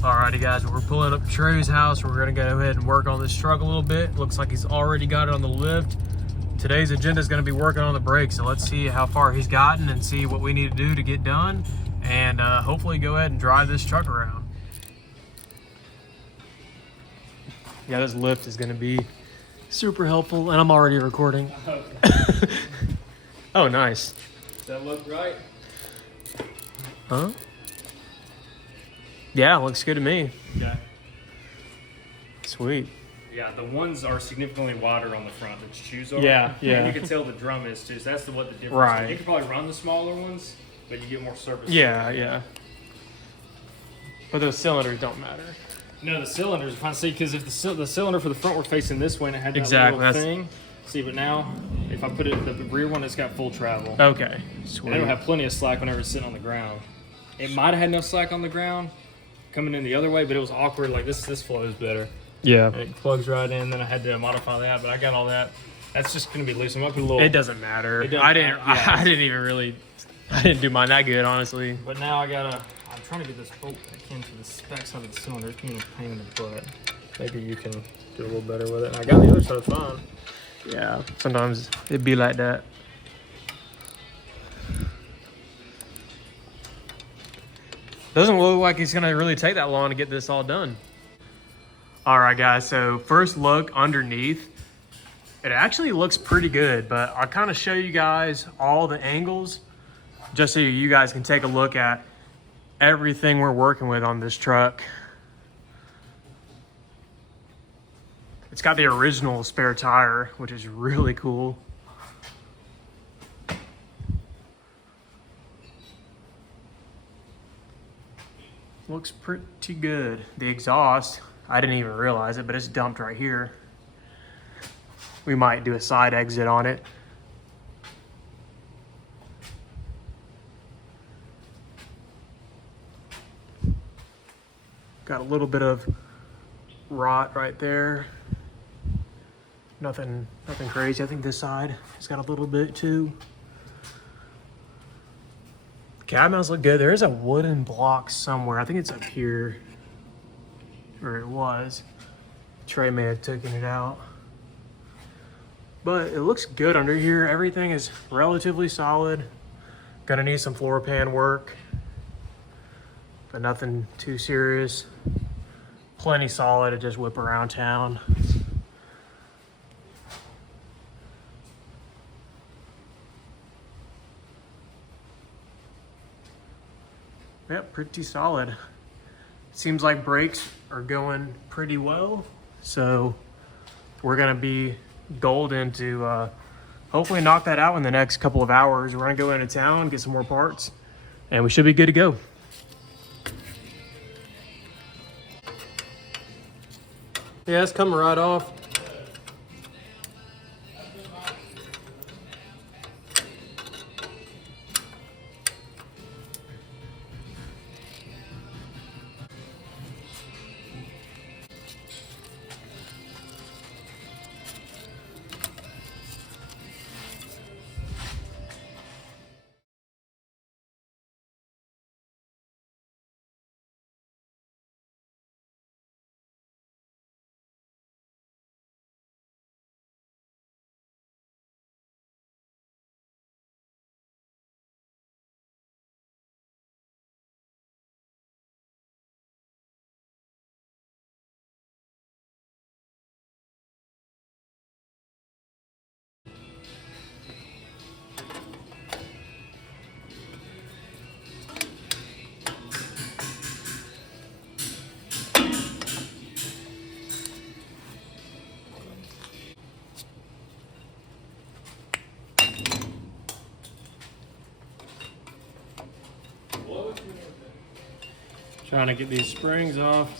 Alrighty guys, we're pulling up to Trey's house. We're gonna go ahead and work on this truck a little bit. Looks like he's already got it on the lift. Today's agenda is gonna be working on the brakes, so let's see how far he's gotten and see what we need to do to get done, and hopefully go ahead and drive this truck around. Yeah, this lift is gonna be super helpful, and I'm already recording. Okay. Oh, nice. Does that look right? Huh? Yeah, looks good to me. Okay. Sweet. Yeah, the ones are significantly wider on the front. The shoes are. Yeah, yeah. And you can tell the drum is too. So that's what the difference Right. is. You could probably run the smaller ones, but you get more surface. Yeah, yeah. But those cylinders don't matter. No, the cylinders are fine. See, because if the cylinder for the front were facing this way and it had that Exactly, little that's- thing. See, but now if I put it the rear one, it's got full travel. Okay, And sweet. it'll have plenty of slack whenever it's sitting on the ground. It might have had enough slack on the ground coming in the other way, but it was awkward. Like this flows better. Yeah. And it plugs right in. Then I had to modify that, but I got all that. That's just gonna be loose. I'm gonna put a little. It doesn't matter. It doesn't I didn't. matter, yeah. I didn't even really. I didn't do mine that good, honestly. But now I gotta. I'm trying to get this bolt back into the spec side of the cylinder. It's being a pain in the butt. Maybe you can do a little better with it. And I got the other side fine. Yeah. Sometimes it'd be like that. Doesn't look like it's gonna really take that long to get this all done. All right, guys. So first look underneath. It actually looks pretty good, but I'll kind of show you guys all the angles just so you guys can take a look at everything we're working with on this truck. It's got the original spare tire, which is really cool. Looks pretty good. The exhaust, I didn't even realize it, but it's dumped right here. We might do a side exit on it. Got a little bit of rot right there. Nothing crazy. I think this side has got a little bit too. Cab mounts look good. There is a wooden block somewhere. I think it's up here, or it was. Trey may have taken it out. But it looks good under here. Everything is relatively solid. Gonna need some floor pan work, but nothing too serious. Plenty solid to just whip around town. Yep, pretty solid. Seems like brakes are going pretty well, so we're gonna be golden to hopefully knock that out in the next couple of hours. We're gonna go into town, get some more parts, and we should be good to go. Yeah, it's coming right off. Trying to get these springs off.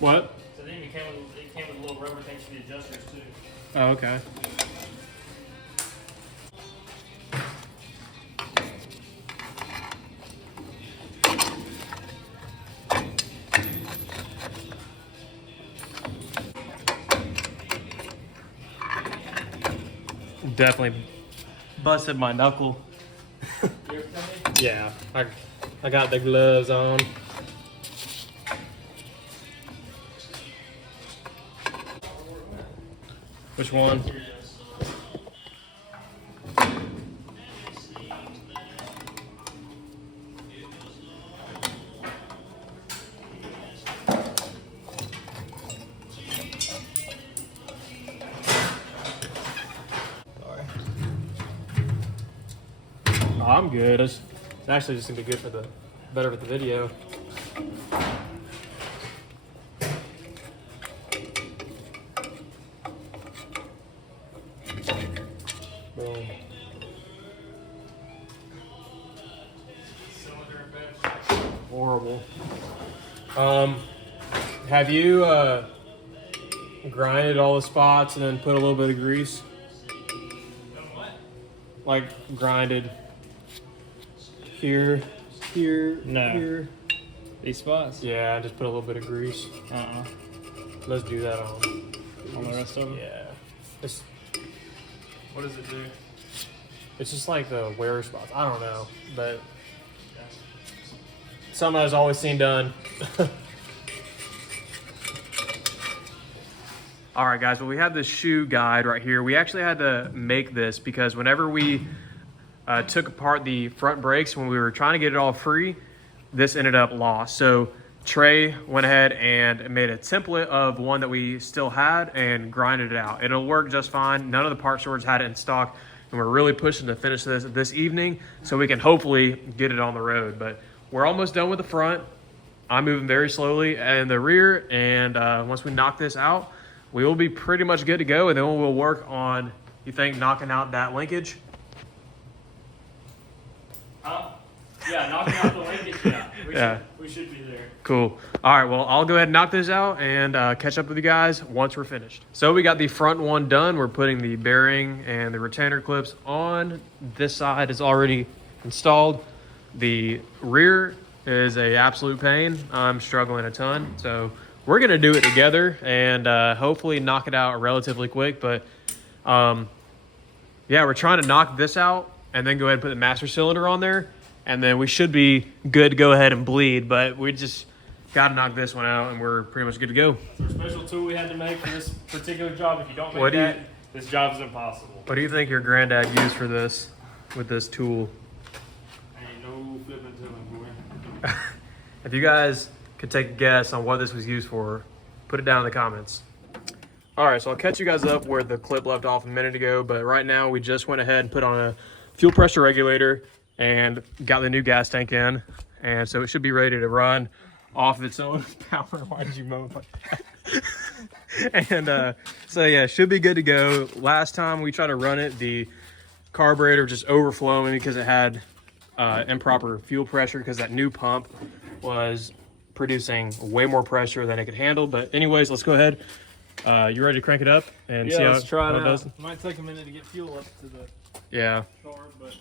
What? So then it came with little rubber things for the adjusters too. Oh, okay. Definitely busted my knuckle. Yeah, I got the gloves on. Which one? Oh, I'm good. It's actually just gonna be good for the better with the video. Boom. Horrible. Have you grinded all the spots and then put a little bit of grease? Like grinded here, No. here. These spots? Yeah, just put a little bit of grease. Let's do that on On the rest of them? Yeah. It's, What does it do? it's just like the wear spots. I don't know, but something I've always seen done. All right, guys, well, we have this shoe guide right here. We actually had to make this because whenever we took apart the front brakes, when we were trying to get it all free, this ended up lost. So Trey went ahead and made a template of one that we still had and grinded it out. It'll work just fine. None of the part stores had it in stock, and we're really pushing to finish this evening so we can hopefully get it on the road. But we're almost done with the front. I'm moving very slowly in the rear, and once we knock this out, we will be pretty much good to go, and then we'll work on, you think, knocking out that linkage? Yeah, knocking out the linkage, yeah. We should be there. Cool. All right, well, I'll go ahead and knock this out and catch up with you guys once we're finished. So we got the front one done. We're putting the bearing and the retainer clips on. This side is already installed. The rear is a absolute pain. I'm struggling a ton, so we're gonna do it together and hopefully knock it out relatively quick. But yeah, we're trying to knock this out and then go ahead and put the master cylinder on there, and then we should be good to go ahead and bleed. But we just gotta knock this one out and we're pretty much good to go. It's our special tool we had to make for this particular job. If you don't make that, this job is impossible. What do you think your granddad used for this with this tool? Ain't no flipping to him, boy. If you guys could take a guess on what this was used for, put it down in the comments. All right, so I'll catch you guys up where the clip left off a minute ago, but right now we just went ahead and put on a fuel pressure regulator and got the new gas tank in, and so it should be ready to run off of its own power. Why did you moan like that? And so yeah, should be good to go. Last time we tried to run it, the carburetor just overflowing because it had improper fuel pressure because that new pump was producing way more pressure than it could handle. But anyways, let's go ahead. You ready to crank it up and see how let's try it how out. does? Might take a minute to get fuel up to the Yeah. car, but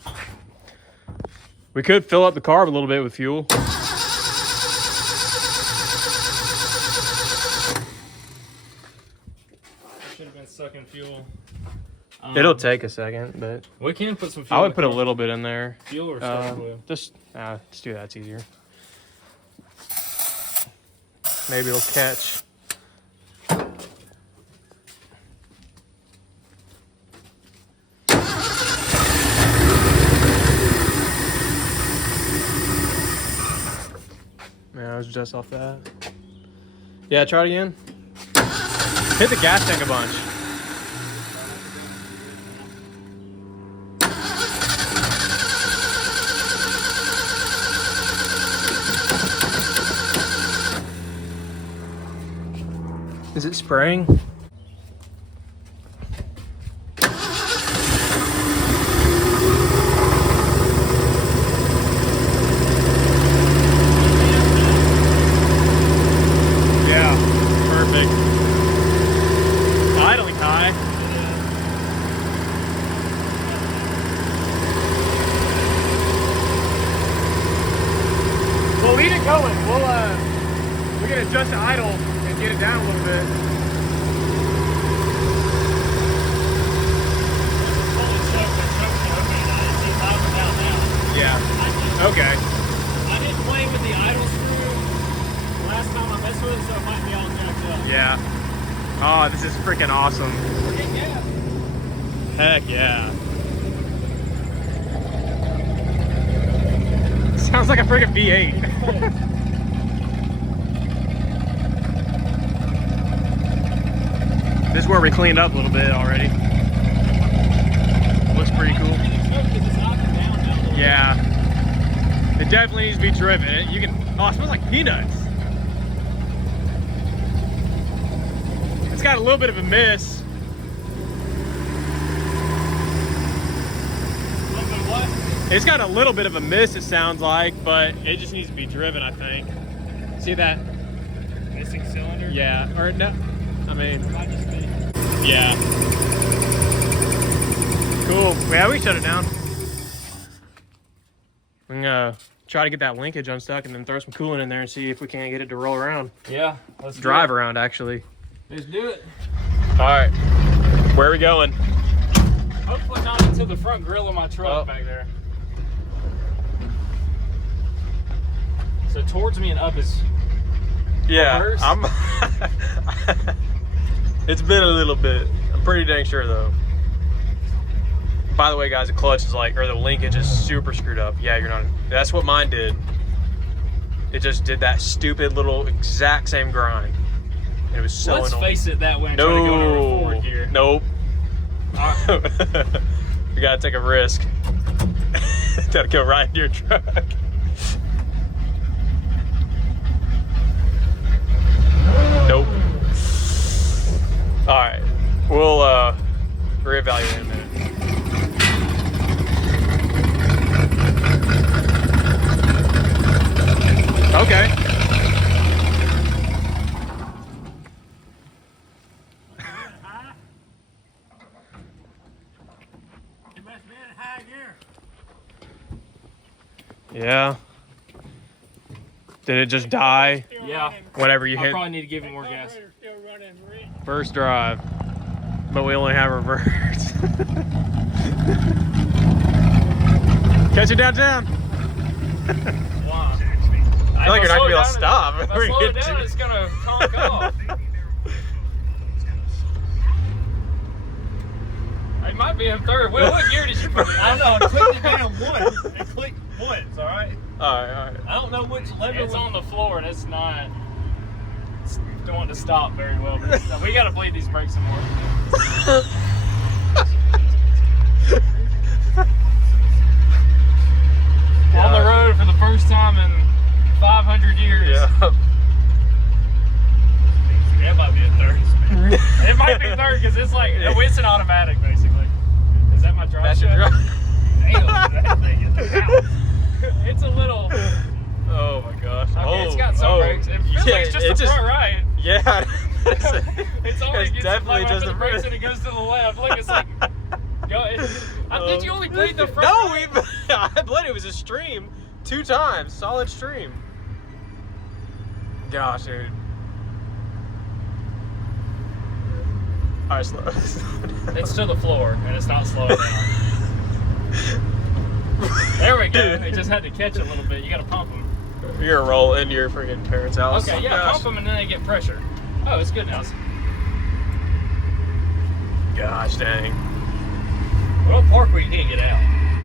We could fill up the carb a little bit with fuel. should have been sucking fuel. It'll take a second, but We can put some fuel. I would put a little bit in there. fuel or start oil. Just do that. It's easier. Maybe it'll catch. Yeah, I was just off that. Yeah, try it again. Hit the gas tank a bunch. Is it spraying? Yeah, perfect. Idling high. We'll lead it going. We can adjust the idle and get it down a little bit. Yeah. Oh, this is freaking awesome. Yeah. Heck yeah. Sounds like a freaking V8. This is where we cleaned up a little bit already. Looks pretty cool. Yeah. It definitely needs to be driven. You can, oh, it smells like peanuts. It's got a little bit of a miss. It's got a little bit of a miss, it sounds like, but it just needs to be driven, I think. See that? Missing cylinder? Yeah, or no, I mean, yeah. Cool, yeah, we shut it down. We can try to get that linkage unstuck and then throw some coolant in there and see if we can't get it to roll around. Yeah, let's drive around, actually. Let's do it. All right, where are we going? Hopefully not into the front grill of my truck back there. So towards me and up is reverse? I'm. It's been a little bit. I'm pretty dang sure though. By the way, guys, the clutch is like, or the linkage is super screwed up. Yeah, you're not. That's what mine did. It just did that stupid little exact same grind. And it was so Let's annoying. face it that way and try to go into a forward gear. Nope. Right. We gotta take a risk. Gotta go right into your truck. Nope. All right, we'll reevaluate in a minute. Okay. You must be in high gear. Yeah. Did it just die? Yeah. Whenever you I hit probably need to give it more gas. first drive, but we only have reverse. Catch it downtown. Wow. I feel like you're not gonna be able to stop. If I slow it down, it's gonna conk off. It might be in third. Will, what gear did you put it in? I don't know. It clicked it down once. It clicked once. All right. All right. I don't know which lever. It's on the floor and it's not. Don't want to stop very well. But we gotta bleed these brakes some more. On the road for the first time in 500 years. Yeah. It might be a third. It might be third because it's like it's an automatic basically. Is that my drive? That's your shaft? drive. Damn, that thing is out. It's a little. Oh my gosh. Okay, it's got some brakes. It feels like it's just the front right. Yeah. It's only It's gets definitely like just the the brakes front. and it goes to the left. Look, it's like. Did you only bleed the front? No, right? I bled. It was a stream 2 times, solid stream. Gosh, dude. All right, slow. It's to the floor and it's not slowing down. There we go. It just had to catch a little bit. You got to pump them. You're gonna roll into your freaking parents' house. Okay, yeah, Gosh. pump them and then they get pressure. Oh, it's good now. Gosh dang. Well, park where you can't get out.